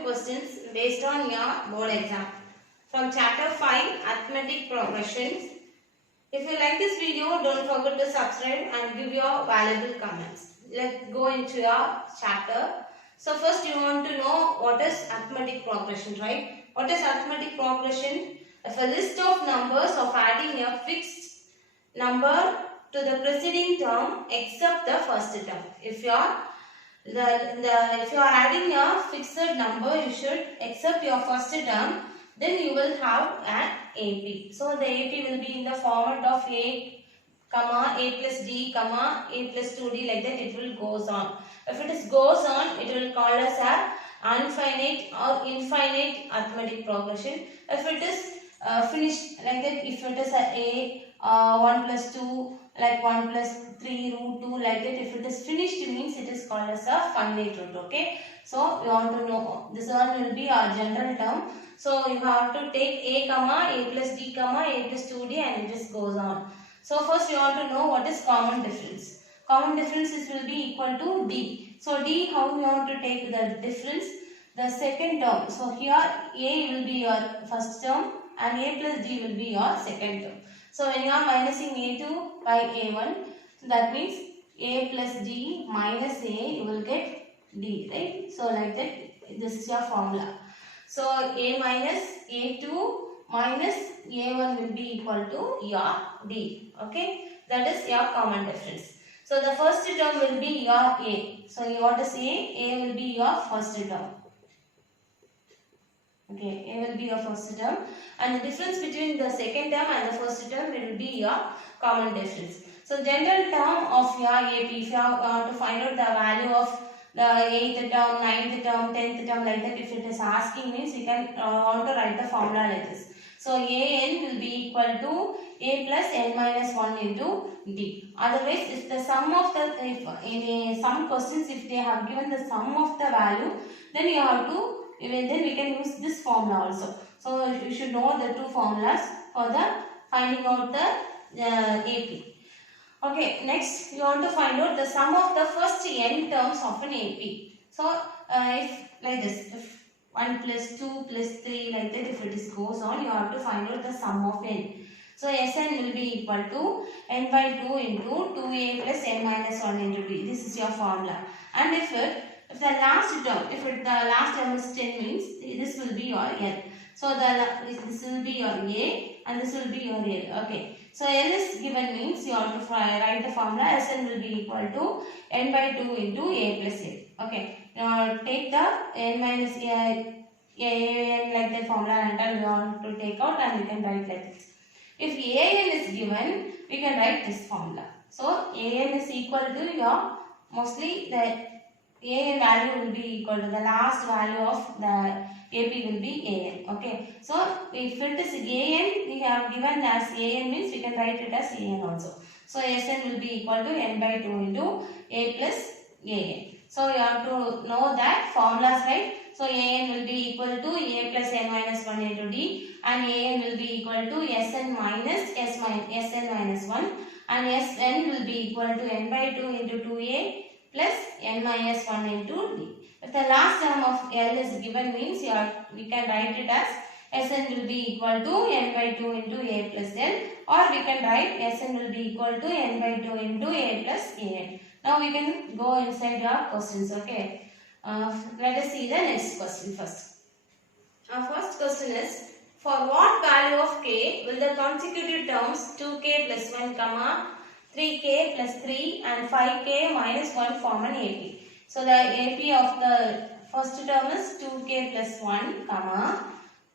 few questions based on your board exam from chapter 5 arithmetic progressions. If you like this video, don't forget to subscribe and give your valuable comments. Let's go into your chapter. So first you want to know what is arithmetic progression, right? What is arithmetic progression? If a list of numbers of adding a fixed number to the preceding term except the first term. If you are adding a fixed number, you should accept your first term, then you will have an AP. So the AP will be in the format of A, comma, A plus D, comma, A plus 2D, like that it will goes on. If it is goes on, it will call as a infinite or infinite arithmetic progression. If it is finished like that, if it is a 1 plus 2, like 1 plus 3 root 2, like that, if it is finished, means it is called as a finite root. Okay, so you want to know, this one will be our general term. So you have to take a comma, a plus d comma, a plus 2d, and it just goes on. So first you want to know what is common difference. Common differences will be equal to d. So d, how you want to take the difference? The second term. So here a will be your first term and a plus d will be your second term. So when you are minusing a2 by a1, so that means a plus d minus a, you will get d, right? So like that, this is your formula. So a minus a2 minus a1 will be equal to your d. Okay, that is your common difference. So the first term will be your a. So what is a? A will be your first term. Okay, a will be your first term, and the difference between the second term and the first term will be your common difference. So general term of your AP, if you want to find out the value of the 8th term, 9th term, 10th term, like that, if it is asking, means you can want to write the formula like this. So an will be equal to a plus n minus 1 into d. Otherwise, if the sum of the, if in some questions, if they have given the sum of the value, then you have to, then we can use this formula also. So you should know the two formulas for the finding out the AP. Okay, next you want to find out the sum of the first n terms of an AP. So if like this, if 1 plus 2 plus 3, like that, if it is goes on, you have to find out the sum of n. So Sn will be equal to n by 2 into 2a plus n minus 1 into d. This is your formula. And if the last term, the last term is 10, means this will be your n. So this will be your a and this will be your l. Okay. So L is given, means you have to write the formula. Sn will be equal to n by 2 into a plus l. Okay. Now take the n minus a like the formula and you want to take out, and you can write like this. If an is given, we can write this formula. So an is equal to your, mostly the an value will be equal to the last value of the AP will be an. Okay. So if it is an, we have given as an, means we can write it as an also. So Sn will be equal to n by 2 into a plus an. So you have to know that formulas, right? So an will be equal to a plus n minus 1 into d, and an will be equal to Sn minus Sn minus 1, and Sn will be equal to n by 2 into 2a plus n minus 1 into d. If the last term of L is given, means we can write it as Sn will be equal to n by 2 into a plus l, or we can write Sn will be equal to n by 2 into a plus an. Now we can go inside your questions. Okay. Let us see the next question first. Our first question is, for what value of k will the consecutive terms 2k plus 1 comma 3k plus 3 and 5k minus 1 form an AP? So the AP of the first term is 2k plus 1 comma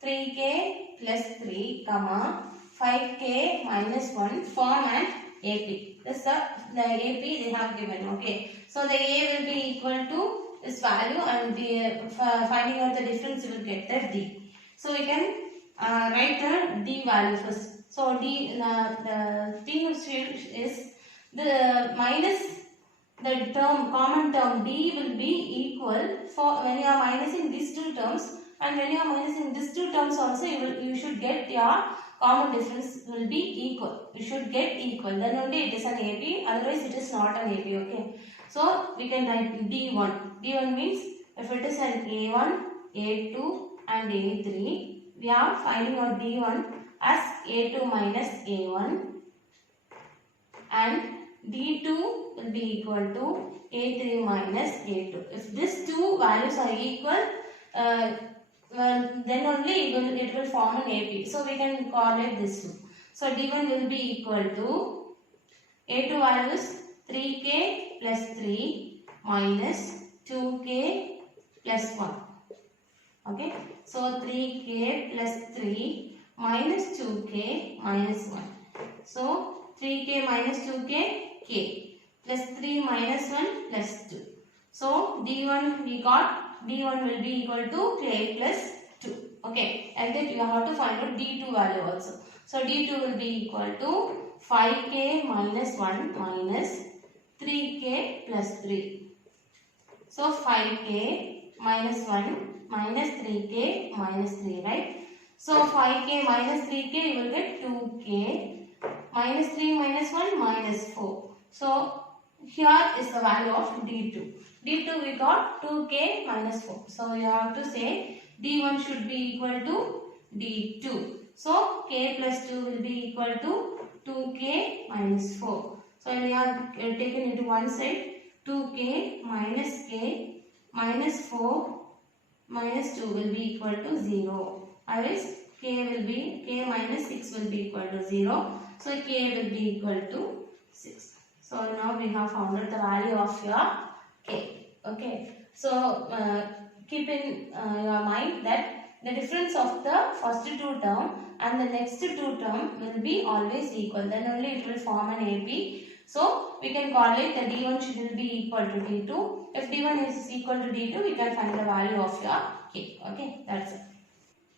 3k plus 3 comma 5k minus 1 form an AP. This is the AP they have given. Okay. So the A will be equal to this value, and the finding out the difference, you will get the D. So we can write the D value first. So D, the thing is the minus the term, common term D will be equal for when you are minusing these two terms, and when you are minusing these two terms also, you should get your common difference will be equal. You should get equal. Then only it is an AP. Otherwise, it is not an AP. Okay. So we can write D1. D1 means if it is an A1, A2 and A3. We are finding out D1 as A2 minus A1 and D2 will be equal to A3 minus A2. If these two values are equal, then only it will form an AP. So we can call it this two. So D1 will be equal to A2 values 3k plus 3 minus 2k plus 1. Okay. So 3k plus 3 minus 2k minus 1. So 3k minus 2k, k, plus 3 minus 1 plus 2. So D1 we got, D1 will be equal to k plus 2. Okay, and then you have to find out D2 value also. So D2 will be equal to 5k minus 1 minus 3k plus 3. So 5k minus 1 minus 3k minus 3, right? So 5k minus 3k you will get 2k. Minus 3 minus 1 minus 4. So here is the value of D2. D2 we got 2k minus 4. So you have to say D1 should be equal to D2. So k plus 2 will be equal to 2k minus 4. So we have taken it to one side. 2k minus k minus 4 minus 2 will be equal to 0. Otherwise k minus 6 will be equal to 0. So k will be equal to 6. So now we have found out the value of your k. Okay. So keep in your mind that the difference of the first two term and the next two term will be always equal. Then only it will form an AP. So we can call it the D1 should be equal to D2. If D1 is equal to D2, we can find the value of your k. Okay. That's it.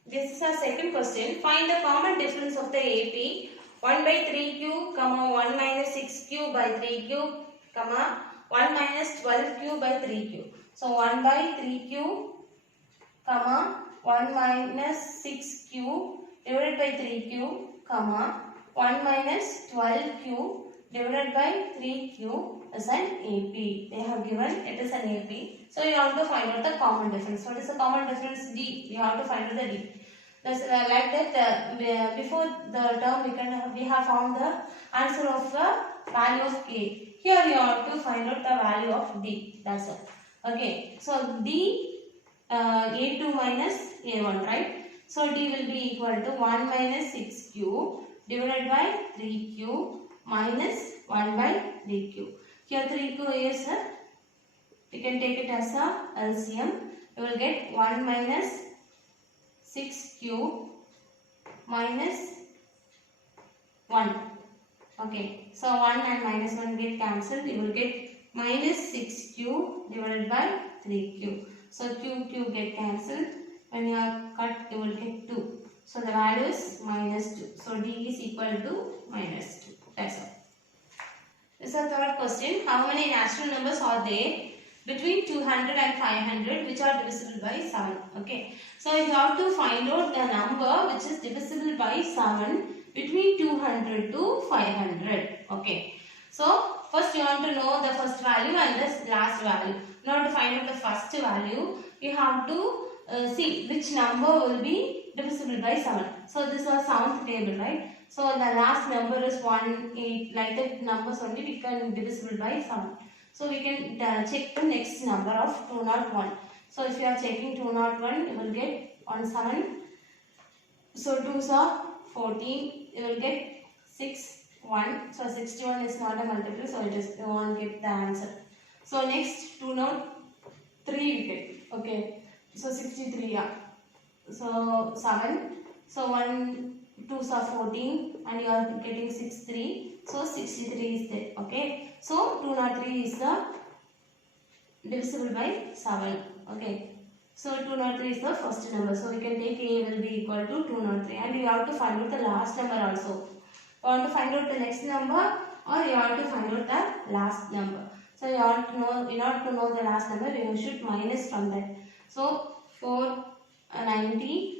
This is our second question. Find the common difference of the AP 1 by 3 cube, 1 minus 6 cube by 3 cube, 1 minus 12 cube by 3 cube. So 1 by 3 cube, 1 minus 6 cube divided by 3 cube, 1 minus 12 cube divided by 3 cube is an AP. They have given it is an AP. So you have to find out the common difference. What is the common difference? D. You have to find out the D. Like that, before the term we have found the answer of the value of k. Here you have to find out the value of d. That's it. Okay. So d a2 minus a1, right? So d will be equal to 1 minus 6 cube divided by 3 cube minus 1 by 3 cube. Here 3 cube is you can take it as a LCM. You will get 1 minus 6 cube minus 1. Okay. So 1 and minus 1 get cancelled. You will get minus 6 cube divided by 3 cube. So cube get cancelled. When you are cut, you will get 2. So the value is minus 2. So D is equal to minus 2. That's all. This is the third question. How many natural numbers are there between 200 and 500 which are divisible by 7? Okay. So you have to find out the number which is divisible by 7 between 200 to 500. Okay. So first you want to know the first value and the last value. In order to find out the first value, you have to see which number will be divisible by 7. So this is a 7th table, right? So the last number is 1, 8, like that numbers only we can divisible by 7. So we can check the next number of 201. So if you are checking 201, you will get 17. So 2s are 14. You will get 6, 1. So 61 is not a multiple. So it is, you won't get the answer. So next 203 we get. Okay. So 63, yeah. So 7. So 1, 2s are 14 and you are getting 63. So 63 is there. Okay. So 203 is the divisible by 7. Okay. So 203 is the first number. So we can take A will be equal to 203 and you have to find out the last number also. You want to find out the next number or you have to find out the last number. So you want to know, in order to know the last number, you should minus from that. So 490.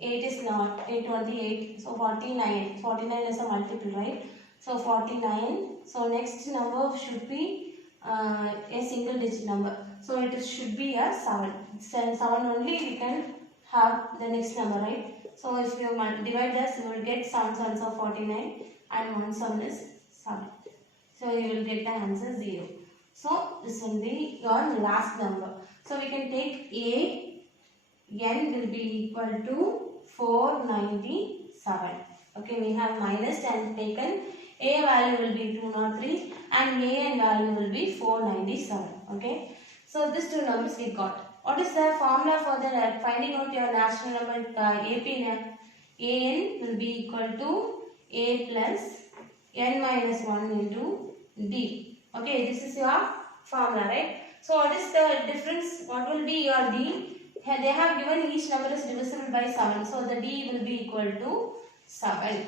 8 is not 828. So 49. 49 is a multiple, right? So 49. So next number should be a single digit number. So it should be a 7. 7 only we can have the next number, right? So if you divide this, you will get 7 7s are 49 and 1 7 is 7. So you will get the answer 0. So this will be your last number. So we can take n will be equal to 497. Okay, we have minus and taken a value will be 203 and an value will be 497. Okay, so these two numbers we got. What is the formula for the finding out your national number AP? An will be equal to a plus n minus 1 into d. Okay, this is your formula, right? So what is the difference? What will be your d? They have given each number is divisible by 7. So the d will be equal to 7.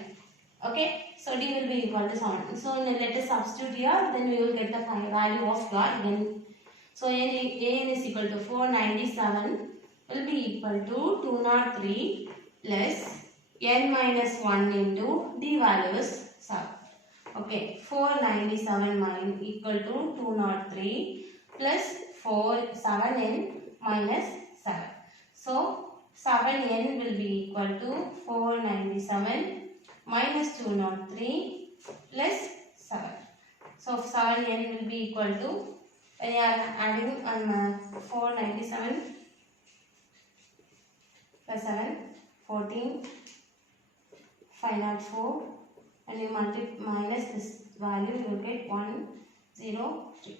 Okay, so d will be equal to 7. So let us substitute here, then we will get the value of your n. So an is equal to 497 will be equal to 203 plus n minus 1 into d value is 7. Okay, 497 equal to 203 plus 7n minus 7. So 7n will be equal to 497 minus 203 plus 7. So 7n will be equal to, when you are adding 497 plus 7, 14, 504, and you minus this value, you will get 103.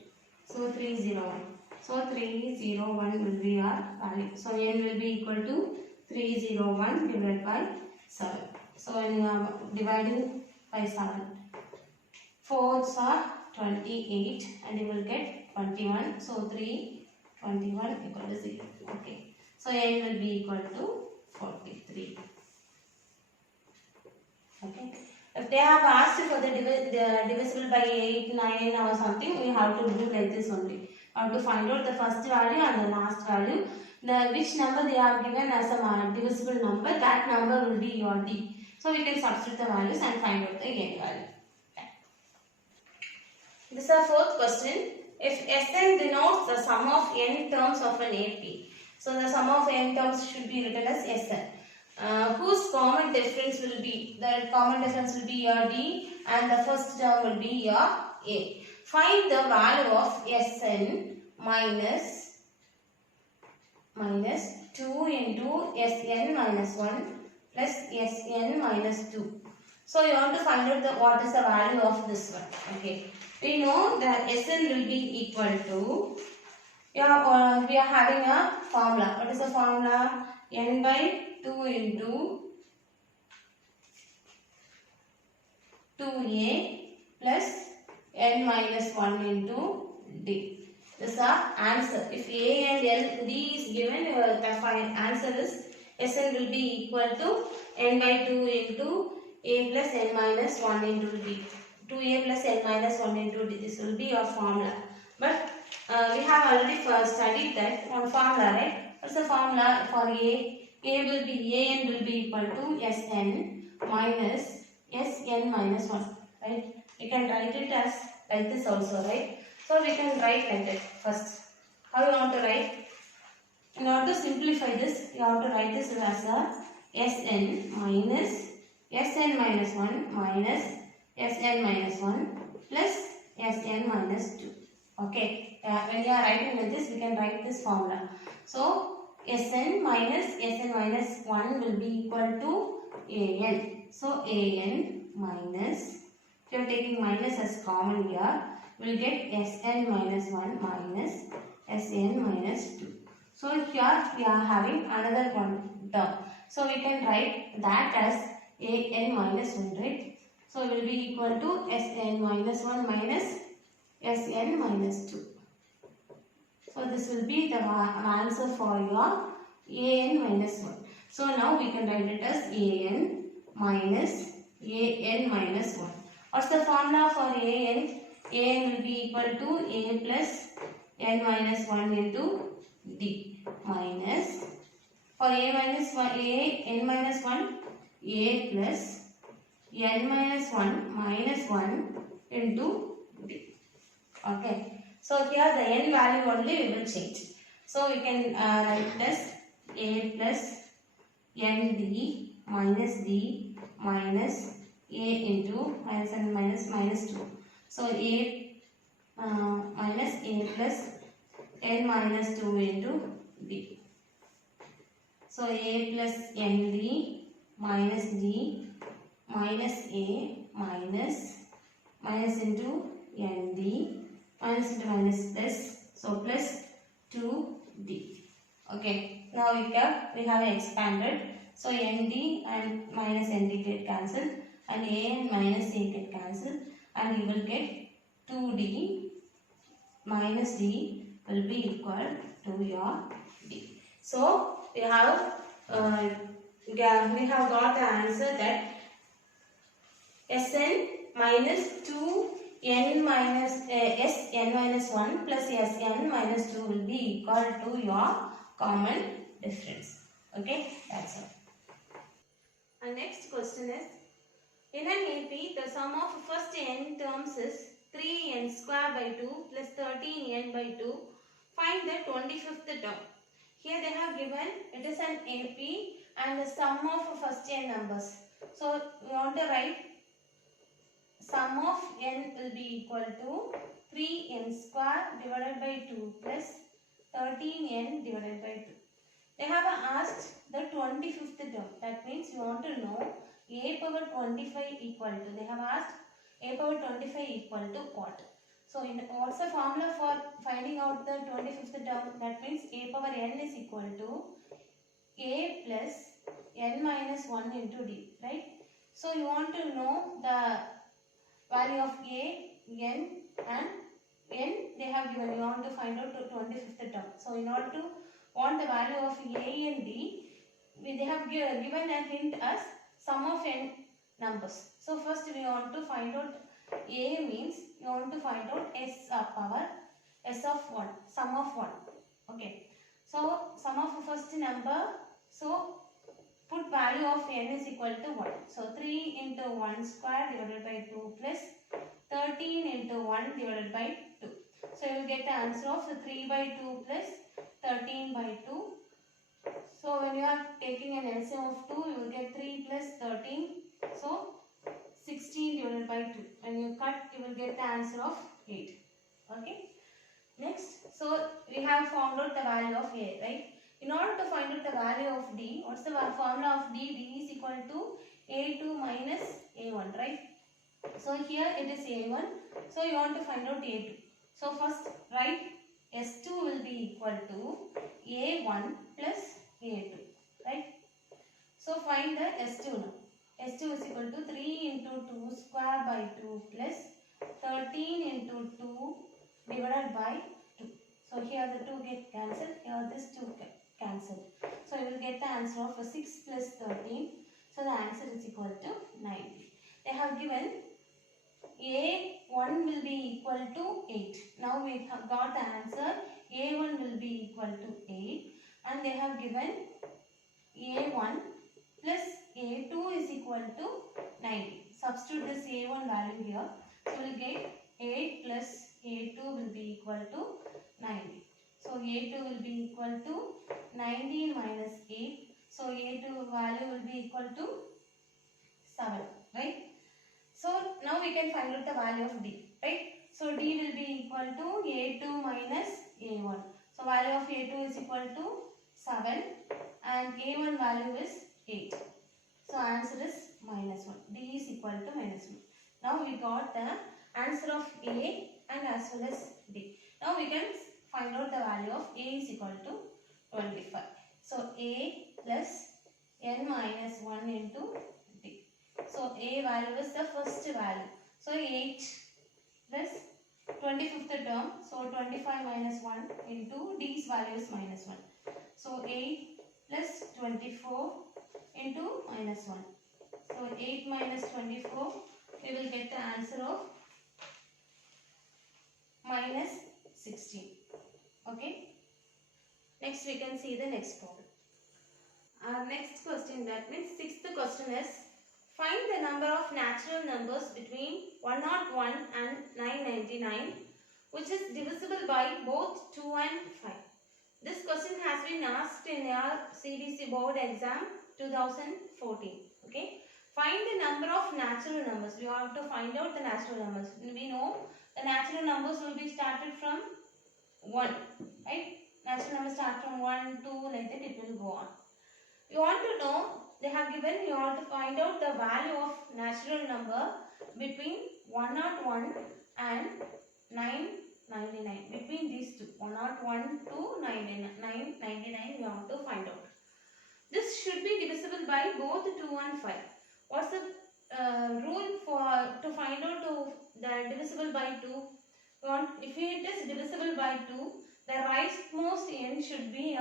So 301. So 301 will be our value. So n will be equal to 301 divided by 7. So when you are dividing by 7, 4s are 28 and you will get 21. So 321 equal to 0. Okay. So n will be equal to 43. Okay. If they have asked for the divisible by 8, 9 or something, we have to do like this only. How to find out the first value and the last value. Which number they have given as a divisible number, that number will be your d. So we can substitute the values and find out the n value. Okay. This is our fourth question. If Sn denotes the sum of n terms of an AP, so the sum of n terms should be written as Sn. Whose common difference will be, the common difference will be your d and the first term will be your a. Find the value of Sn minus 2 into Sn minus 1 plus Sn minus 2. So you want to find out what is the value of this one. Okay. We know that Sn will be equal to, we are having a formula. What is the formula? N by 2 into 2a plus n minus 1 into d. This is our answer. If a and n, d is given, the answer is Sn will be equal to n by 2 into a plus n minus 1 into d. 2a plus n minus 1 into d. This will be your formula. But we have already studied that one formula, right? What's the formula for a? An will be equal to Sn minus Sn minus 1, right? We can write it as like this also, right? So we can write like that first. How you want to write? In order to simplify this, you have to write this as a Sn minus Sn minus 1 minus Sn minus 1 plus Sn minus 2. Okay. When you are writing like this, we can write this formula. So Sn minus 1 will be equal to An. So An minus, if you are taking minus as common here, we will get Sn minus 1 minus Sn minus 2. So here we are having another one term. So we can write that as An minus 1, right? So it will be equal to Sn minus 1 minus Sn minus 2. So this will be the answer for your An minus 1. So now we can write it as An minus 1. What's the formula for An? An will be equal to a plus n minus 1 into d minus, for a minus 1, n minus 1, a plus n minus 1 minus 1 into d. Okay. So here the n value only we will change. So we can write as a plus nd minus d minus a into minus and minus 2. So a minus a plus n minus 2 into d. So a plus nd minus d minus a minus into nd minus into minus plus, so plus 2d. Okay, now we have expanded. So nd and minus nd get cancelled and a and minus a get cancelled, and you will get 2d minus d will be equal to your d. So we have got the answer that Sn minus 2 n minus Sn minus 1 plus Sn minus 2 will be equal to your common difference. Okay, that's all. Our next question is, in an AP, the sum of first n terms is 3n square by 2 plus 13n by 2. Find the 25th term. Here they have given it is an AP and the sum of first n numbers. So we want to write sum of n will be equal to 3n square divided by 2 plus 13n divided by 2. They have asked the 25th term. That means you want to know a power 25 equal to. They have asked a power 25 equal to what? So what's the formula for finding out the 25th term? That means a power n is equal to a plus n minus 1 into d, right? So you want to know the value of a, n and n they have given. You want to find out the 25th term. So in order to want the value of a and d, they have given a hint as sum of n numbers. So first we want to find out a means you want to find out s power s of 1, sum of 1. Okay. So sum of first number, so put value of n is equal to 1. So 3 into 1 square divided by 2 plus 13 into 1 divided by 2. So you will get the answer of 3 by 2 plus 13 by 2. So when you are taking an LCM of 2, you will get 3 plus 13. So 16 divided by 2. When you cut, you will get the answer of 8. Okay. Next, so we have found out the value of A, right? In order to find out the value of D, what's the formula of D? D is equal to A2 minus A1, right? So here it is A1. So you want to find out A2. So first write S2 will be equal to A1 plus A2, right? So find the S2 now. S2 is equal to 3 into 2 square by 2 plus 13 into 2 divided by 2. So here the 2 get cancelled, here this 2 get cancelled. So you will get the answer of 6 plus 13. So the answer is equal to 90. They have given A1 will be equal to 8. Now we have got the answer. A1 will be equal to 8 and they have given A1 plus A2 is equal to 90. Substitute this A1 value here. So we will get 8 plus A2 will be equal to 90. So A2 will be equal to 90 minus 8. So A2 value will be equal to 7, right? So now we can find out the value of D, right? So D will be equal to A2 minus A1. So value of A2 is equal to 7 and A1 value is 8. So answer is minus 1. D is equal to minus 1. Now we got the answer of A and as well as D. Now we can find out the value of A is equal to 25. So A plus n minus 1 into D. So A value is the first value. So 8 plus 25th term. So 25 minus 1 into D's value is minus 1. So 8 plus 24 into minus 1. So 8 minus 24, we will get the answer of minus 16. Okay. Next we can see the next problem. Our next question, that means sixth question is, find the number of natural numbers between 101 and 999 which is divisible by both 2 and 5. This question has been asked in your CBC board exam 2014. Okay. Find the number of natural numbers. We have to find out the natural numbers. We know the natural numbers will be started from 1. Right. Natural numbers start from 1, 2, like that it will go on. You want to know, they have given, you want to find out the value of natural number between 101 and 999. Between these two, 101 to 999, we want to find out. This should be divisible by both 2 and 5. What's the rule for to find out the divisible by 2? If it is divisible by 2, the rightmost end should be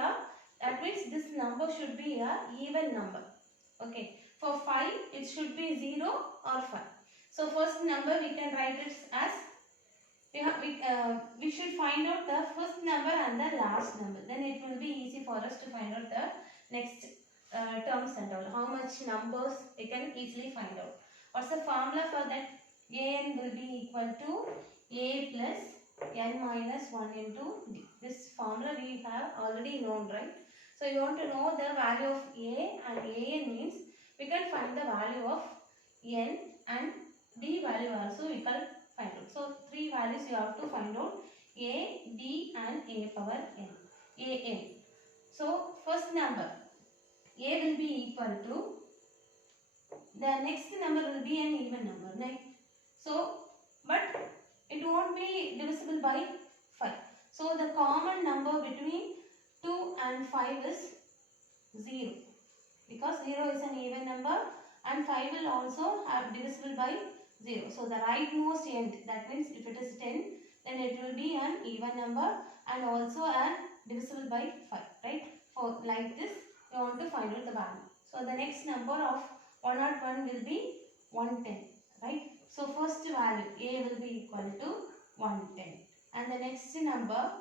that means this number should be a even number. Okay. For 5, it should be 0 or 5. So first number we can write it as, we should find out the first number and the last number. Then it will be easy for us to find out the next terms and all. How much numbers we can easily find out. What's the formula for that? An will be equal to a plus n minus 1 into d. This formula we have already known, right? So you want to know the value of a, and an means we can find the value of n, and d value also we can find out. So 3 values you have to find out: a, d and a power n. An. So first number a will be equal to, the next number will be an even number, right? So but it won't be divisible by 5. So the common number between 2 and 5 is 0, because 0 is an even number and 5 will also have divisible by 0. So the rightmost end, that means if it is 10, then it will be an even number and also an divisible by 5, right? For like this, you want to find out the value. So the next number of 101 will be 110, right? So first value a will be equal to 110, and the next number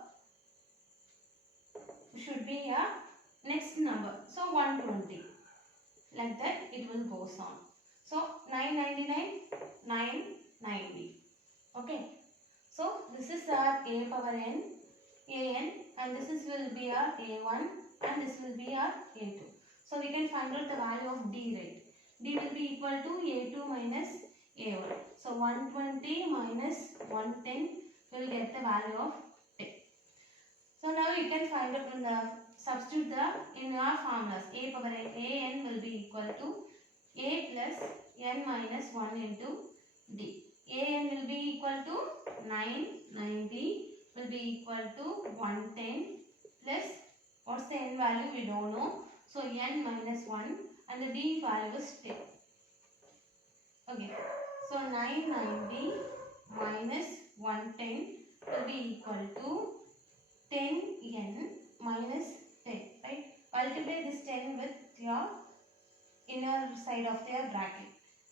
should be a next number, so 120. Like that it will goes on. So 999, 990. Okay. So this is our a power n, an, and this is will be our a1, and this will be our a2. So we can find out the value of d, right? D will be equal to a2 minus a1. So 120 minus 110 will get the value of 10. So now we can find out in the substitute in our formulas. A power n, an will be equal to a plus n minus 1 into d. An will be equal to 990 will be equal to 110 plus what's the n value we don't know. So n minus 1 and the d value is 10. Okay. So 990 minus 110 will be equal to 10n minus 10, right? Multiply this 10 with your inner side of their bracket.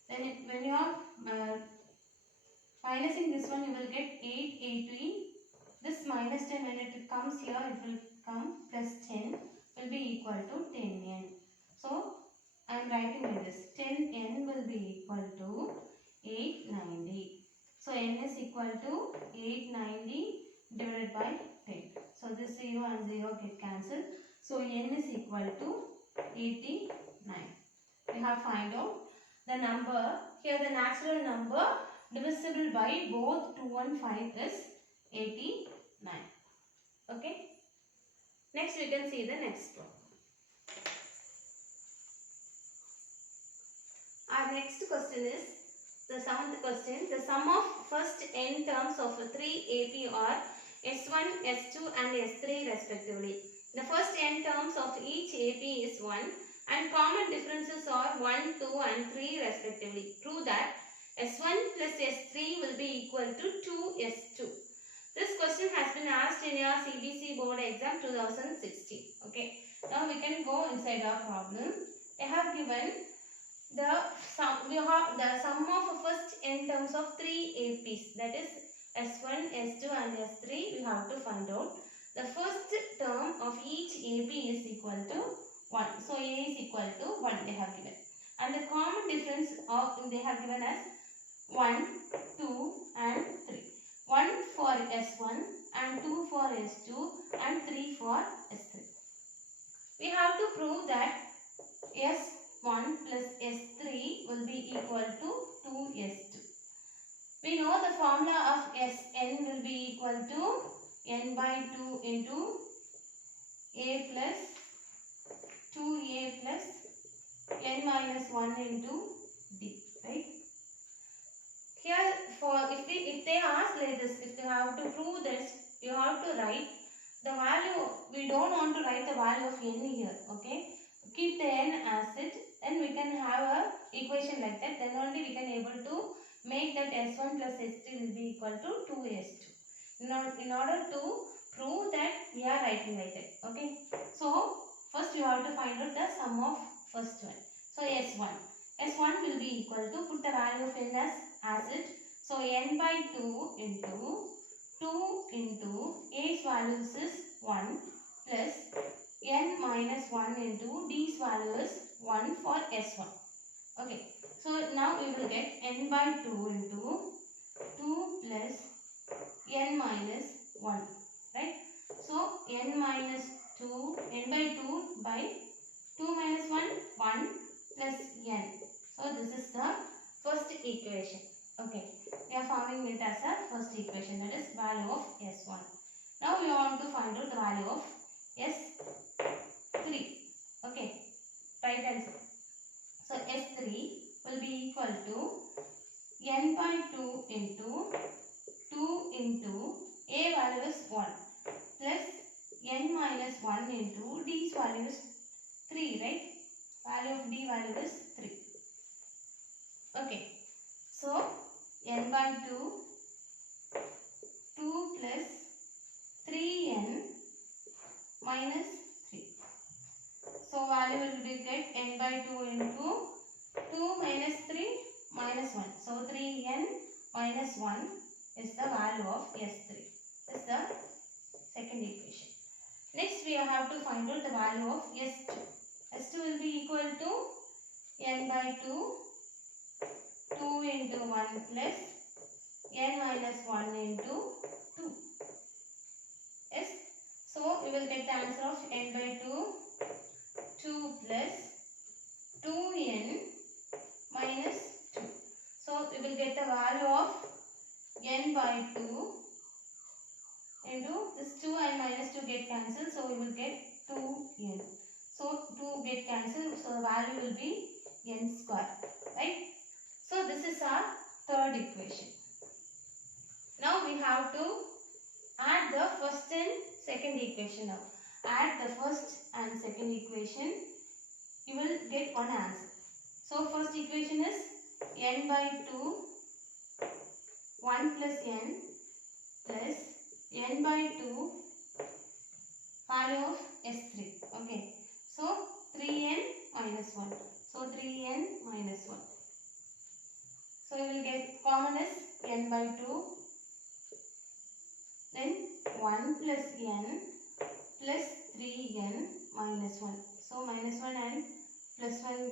Then when you are minusing this one, you will get 8 This minus 10, when it comes here, it will come plus 10 will be equal to 10n. So I am writing like this: 10n will be equal to 890. So n is equal to 890 divided by 10. So this 0 and 0 get cancelled. So n is equal to 89. We have find out the number. Here the natural number divisible by both 2 and 5 is 89. Okay. Next we can see the next one. Our next question is the 7th question. The sum of first n terms of 3 AP are S1, S2 and S3 respectively. The first n terms of each AP is 1 and common differences are 1, 2 and 3 respectively. Prove that S1 plus S3 will be equal to 2S2. This question has been asked in your CBC board exam 2016. Okay. Now we can go inside our problem. They have given the sum of first n terms of 3 APs, that is S1, S2 and S3 we have to find out. The first term of each AP is equal to 1. So A is equal to 1 they have given. And the common difference of they have given as 1, 2 and 3. 1 for S1 and 2 for S2 and 3 for S3. We have to prove that S1 plus S3 will be equal to 2S2. We know the formula of Sn will be equal to n by 2 into a plus 2a plus n minus 1 into d, right? Here, if they ask like this, if they have to prove this, you have to write the value. We don't want to write the value of n here, okay? Keep the n as it, then we can have a equation like that. Then only we can able to make that S1 plus S3 will be equal to 2S2. In order to prove that, we are writing like that, okay? So first you have to find out the sum of first one. So S1 will be equal to, put the value of n as it. So n by 2 into a's values is 1 plus n minus 1 into d's value is 1 for S1. Okay. So now we will get n by 2 into 2 plus n minus 1. Right. So n by 2 by 2 minus 1, 1 plus n. So this is the first equation. Okay. We are forming it as a first equation, that is value of S1. Now we want to find out the value of S3. Okay. Right answer. So S3 will be equal to n by 2 into a value is 1 plus n minus 1 into d's value is 3, right? Value of d value is 3. Okay. So n by 2 plus 3n minus 3. So value will be get n by 2 into 2 minus 3 minus 1. So 3n minus 1 is the value of S3. This is the second equation. Next we have to find out the value of S2. S2 will be equal to n by 2 into 1 plus n minus 1 into 2. Yes. So we will get the answer of n by 2 plus 2n minus 2. So we will get the value of n by 2 into this 2 and minus 2 get cancelled. So we will get 2n. So 2 get cancelled. So the value will be n square. Right. So this is our third equation. Now we have to add the first and second equation now. Add the first and second equation. You will get one answer. So first equation is n by 2 1 plus n plus n by 2 value of S3. Okay. So 3n minus 1. So 3n minus 1. So you will get common is n by 2. Then 1 plus n plus 3n minus 1. So minus 1 and plus 1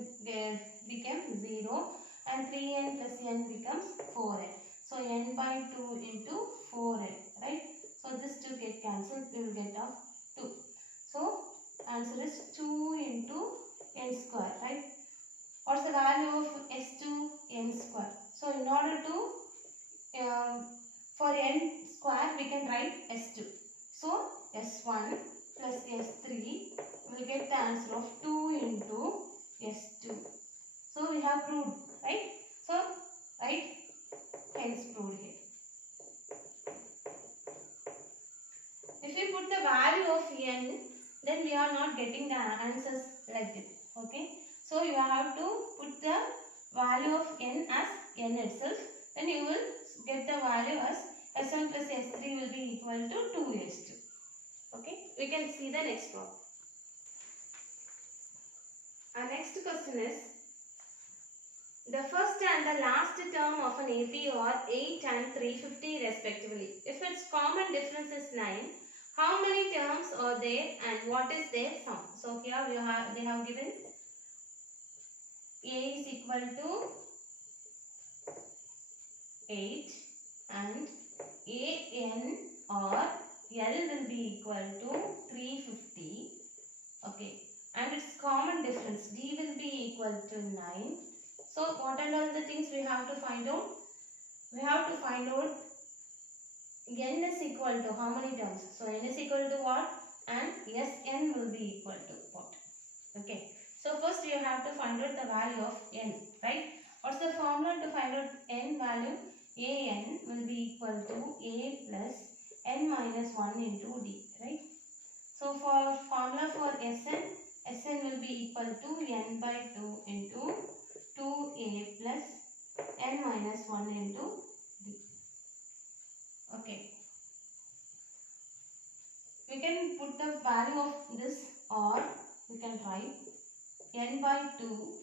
became 0 and 3n plus n becomes 4n. So n by 2 into 4n, right? So this 2 get cancelled, we will get off 2. So answer is 2 into n square, right? What's the value of S2? N square. So in order to for n square we can write S2. So S1 plus S3 will get the answer of 2 into S2. So we have proved, right? So write hence proved here. If we put the value of n, then we are not getting the answers like this. Okay. So you have to put the value of n as n itself. Then you will get the value as S1 plus S3 will be equal to 2S2. Okay. We can see the next one. Our next question is, the first and the last term of an AP are 8 and 350 respectively. If its common difference is 9, how many terms are there and what is their sum? So here they have given A is equal to 8 and AN or L will be equal to 350. Okay. And its common difference D will be equal to 9. So what are all the things we have to find out? We have to find out N is equal to how many terms? So N is equal to what? And Sn will be equal to what? Okay. So first you have to find out the value of N, right? What's the formula to find out N value? An will be equal to A plus N minus 1 into D, right? So for formula for Sn will be equal to N by 2 into 2A plus N minus 1 into D. Okay. We can put the value of this, or we can write N by 2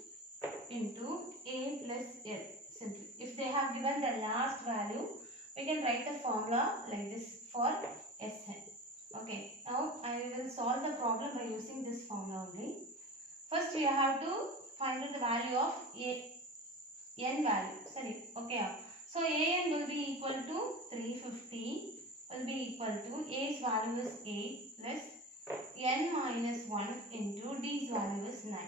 into A plus L. Simply, if they have given the last value, we can write the formula like this for Sn. Okay, now I will solve the problem by using this formula only. First we have to find out the value of N value. Sorry, okay. So An will be equal to 350 will be equal to A's value is 8 plus N minus 1 into D's value is 9.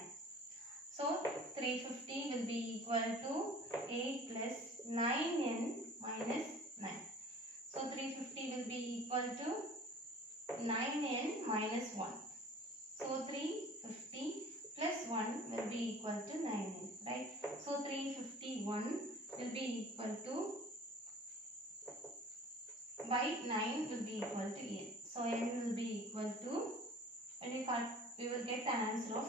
So 350 will be equal to 8 plus 9n minus 9. So 350 will be equal to 9n minus 1. So 350 plus 1 will be equal to 9n, right? So 351 will be equal to, by 9 will be equal to n. So n will be equal to, when you cut, we will get an answer of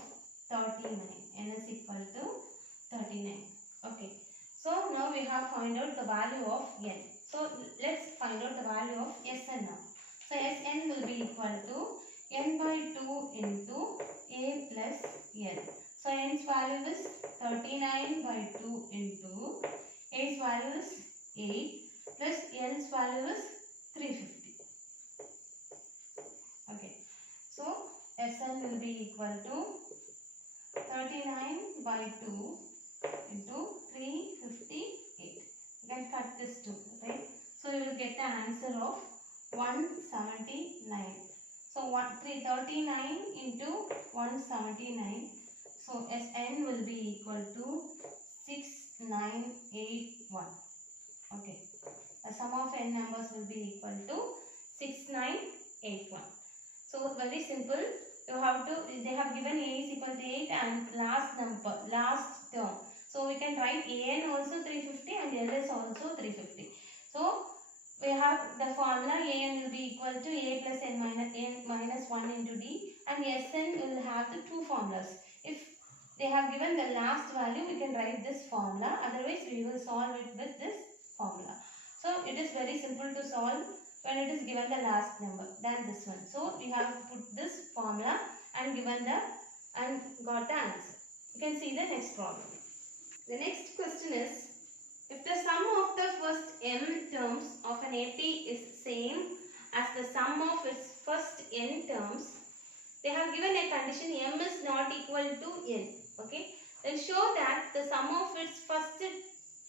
39. N is equal to 39. Okay. So now we have find out the value of n. So let's find out the value of Sn now. So Sn will be equal to n by 2 into A plus n. So n's value is 39 by 2 into A's value is 8 plus L's value is 350. Okay. So Sn will be equal to 39 by 2 into 358. You can cut this 2, right? So you will get the answer of 179. So 339 into 179. So Sn will be equal to 6981. Okay. The sum of n numbers will be equal to 6981. So very simple. You have to, they have given A is equal to 8 and last term. So we can write An also 350 and L is also 350. So we have the formula An will be equal to A plus n minus 1 into D, and Sn will have the two formulas. If they have given the last value, we can write this formula. Otherwise, we will solve it with this formula. So it is very simple to solve when it is given the last number than this one. So we have put this formula and given the and got the answer. You can see the next problem. The next question is, if the sum of the first m terms of an AP is same as the sum of its first n terms, they have given a condition m is not equal to n. Okay, then show that the sum of its first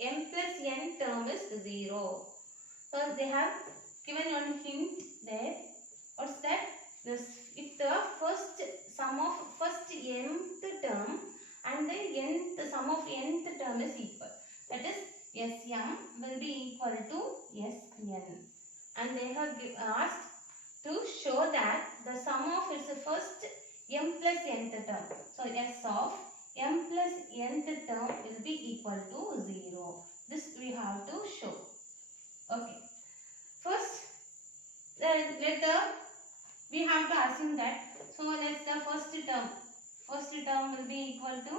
m plus n term is 0. So they have given one hint there. What's that? If the first sum of first nth term and the sum of nth term is equal, that is Sm will be equal to Sn, and they have asked to show that the sum of its first m plus nth term. So S of m plus nth term will be equal to 0. This we have to show. Okay. First, we have to assume that. So let's the first term will be equal to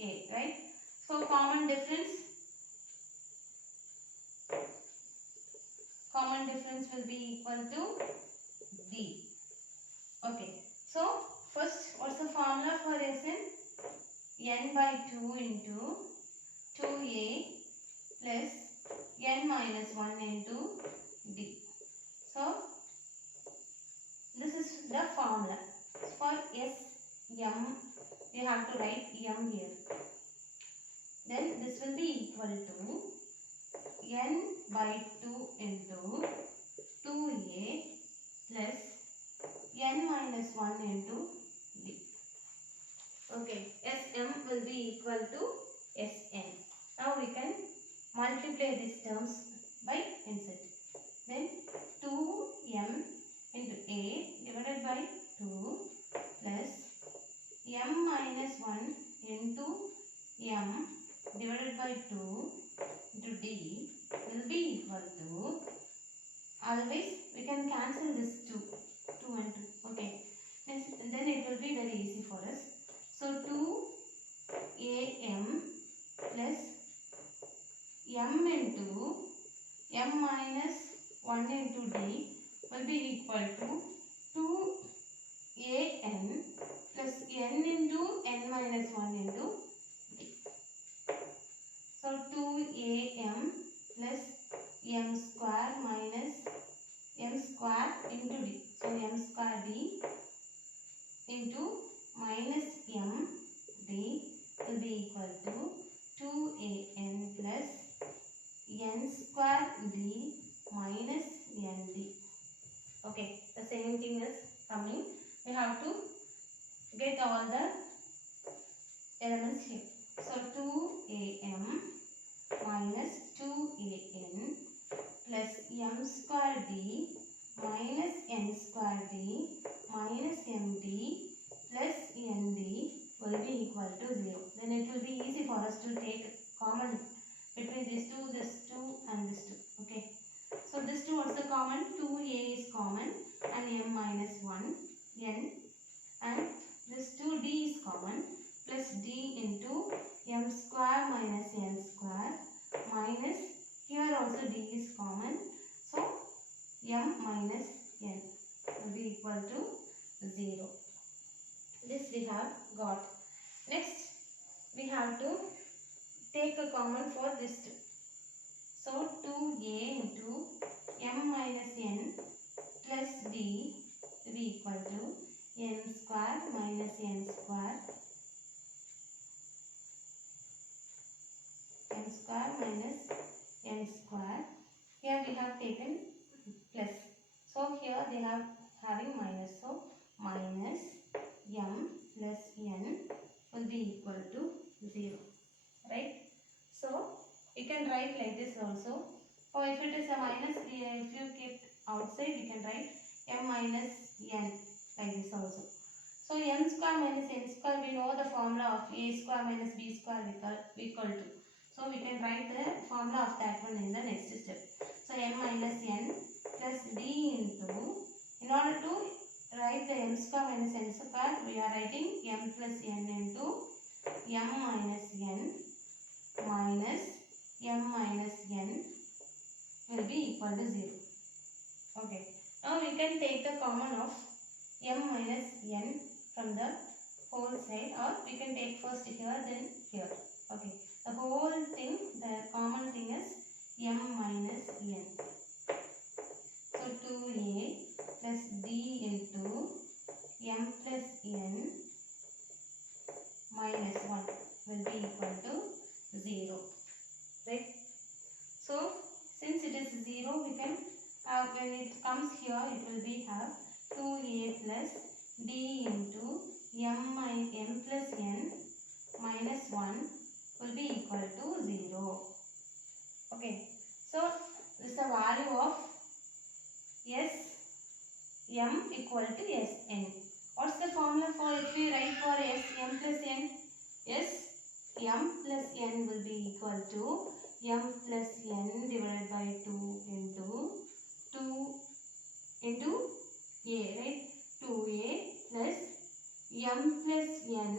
A, right? So common difference will be equal to D. Okay. So first, what's the formula for Sn? N by 2 into 2A plus n minus 1 into D. So this is the formula. For Sm, we have to write m here. Then this will be equal to n by 2 into 2a plus n minus 1 into d. Okay, Sm will be equal to Sn. Now we can multiply these terms by insert. Then 2m into a divided by 2 plus m minus 1 into m divided by 2 into d will be equal to, always we can cancel this 2 and 2. Okay, then it will be very easy for us. So 2am plus m into m minus 1 into d will be equal to 2an plus n into n minus 1 into d. So 2am plus m square minus m square into d. So m square d into minus m d will be equal to 2an plus n square d minus nd. Okay, the same thing is coming. We have to get all the elements here. So 2am minus 2an plus m square d minus n square d minus md plus nd will be equal to 0. Then it will be easy for us to take common between these two, this 2 and this 2. Okay. So this 2, what's the common? 2a is common and m minus 1 n, and this 2d is common plus d into m square minus n square minus, here also d is common, so m minus n will be equal to 0. This we have got. Next we have to take a common for this 2. So 2a into m minus n plus d will be equal to m square minus n square, m square minus n square. Here we have taken plus. So here they have having minus. So minus m plus n will be equal to 0. Right? So you can write like this also. Or if it is a minus, if you keep outside, you can write m minus n like this also. So m square minus n square, we know the formula of a square minus b square equal to. So we can write the formula of that one in the next step. So m minus n plus d into, in order to write the m square minus n square, we are writing m plus n into m minus n minus m minus n will be equal to 0. Okay. Now we can take the common of m minus n from the whole side, or we can take first here then here. Okay. The whole thing, the common thing is m minus n. So 2a plus d into m plus n minus 1 will be equal to 0. Right? So since it is 0, we can when it comes here, it will be have 2a plus d into m plus n minus 1 will be equal to 0. Okay. So this is the value of Sm equal to Sn. What's the formula for if we write for Sm plus n? Sm plus n will be equal to m plus n divided by 2 into a, right? 2a plus m plus n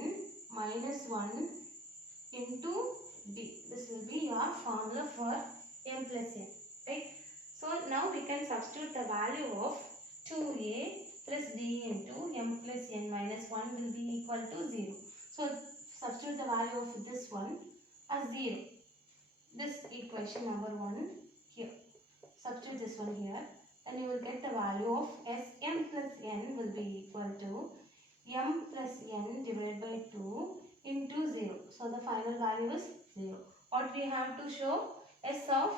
minus 1 into d. This will be your formula for m plus n, right? So now we can substitute the value of 2a plus d into m plus n minus 1 will be equal to 0. So substitute the value of this one as 0. This equation number 1 here. Substitute this one here, and you will get the value of Sm plus n will be equal to m plus n divided by 2 into 0. So the final value is 0. What we have to show? S of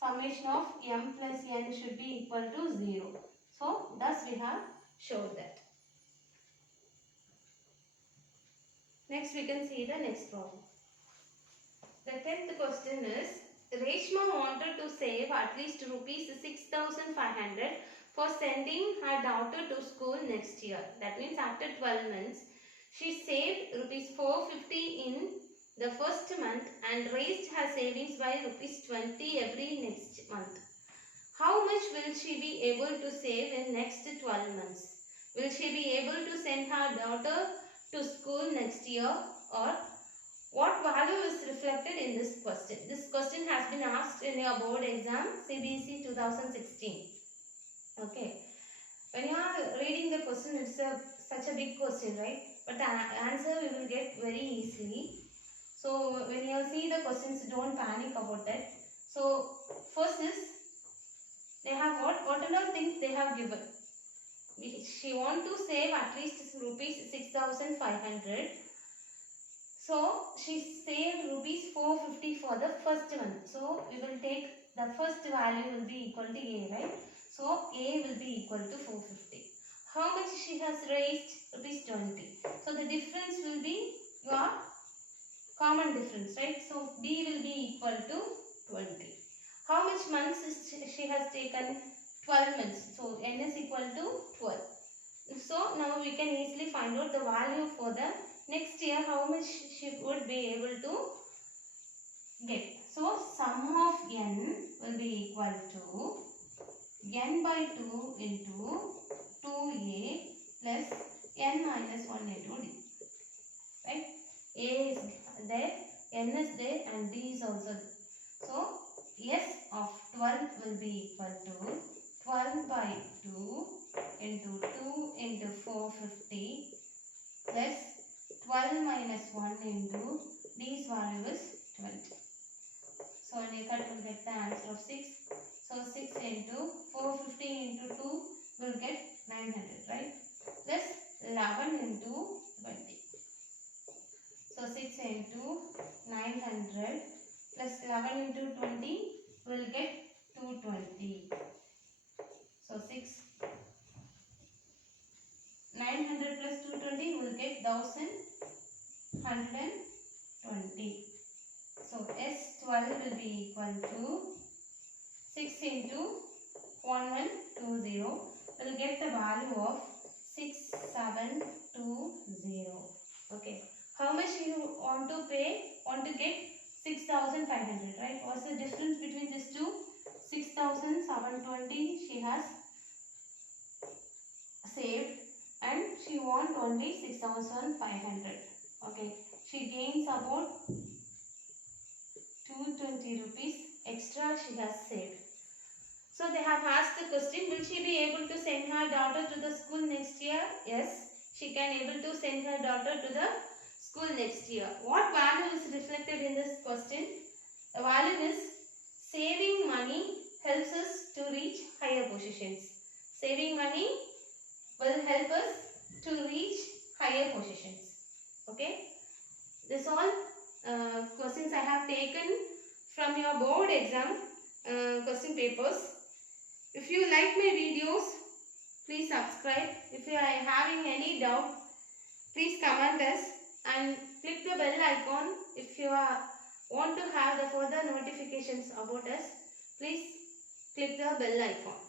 summation of m plus n should be equal to 0. So thus we have showed that. Next we can see the next problem. The 10th question is, Reshma wanted to save at least rupees 6,500 for sending her daughter to school next year. That means after 12 months, she saved rupees 450 in the first month and raised her savings by rupees 20 every next month. How much will she be able to save in next 12 months? Will she be able to send her daughter to school next year, or what value is reflected in this question? This question has been asked in your board exam CBSE 2016. Okay. When you are reading the question, it's such a big question, right? But the answer we will get very easily. So when you see the questions, don't panic about that. So first is, they have what all things they have given. She want to save at least rupees 6,500. So she saved rupees 450 for the first month. So we will take the first value will be equal to A, right? So A will be equal to 450. How much she has raised? Rupees 20. So the difference will be your common difference, right? So D will be equal to 20. How much months she has taken? 12 months. So N is equal to 12. So now we can easily find out the value for the next year, how much she would be able to get. So sum of N will be equal to N by 2 into 2A plus N minus 1 into D. Right? A is there, N is there, and D is also there. So S of 12 will be equal to 12 by 2 into 2 into 450 plus 12 minus 1 into D's value is 20. So Nikat will get the answer of 6. So 6 into 450 into 2 will get 900, right? Plus 11 into 20. So 6 into 900 plus 11 into 20 will get 220. So 900 plus 220 will get 1120. So S12 will be equal to 6 into 1120. Will get the value of 6720. Okay. How much you want to pay? Want to get 6,500, right? What's the difference between these two? 6,720 she has saved, and she wants only 6,500. Okay, she gains about 220 rupees extra she has saved. So they have asked the question, will she be able to send her daughter to the school next year? Yes, she can able to send her daughter to the school next year. What value is reflected in this question? The value is saving money helps us to reach higher positions. Saving money will help us to reach higher positions. Okay. This all questions I have taken from your board exam question papers. If you like my videos, please subscribe. If you are having any doubt, please comment us and click the bell icon. If you want to have the further notifications about us, please click the bell icon.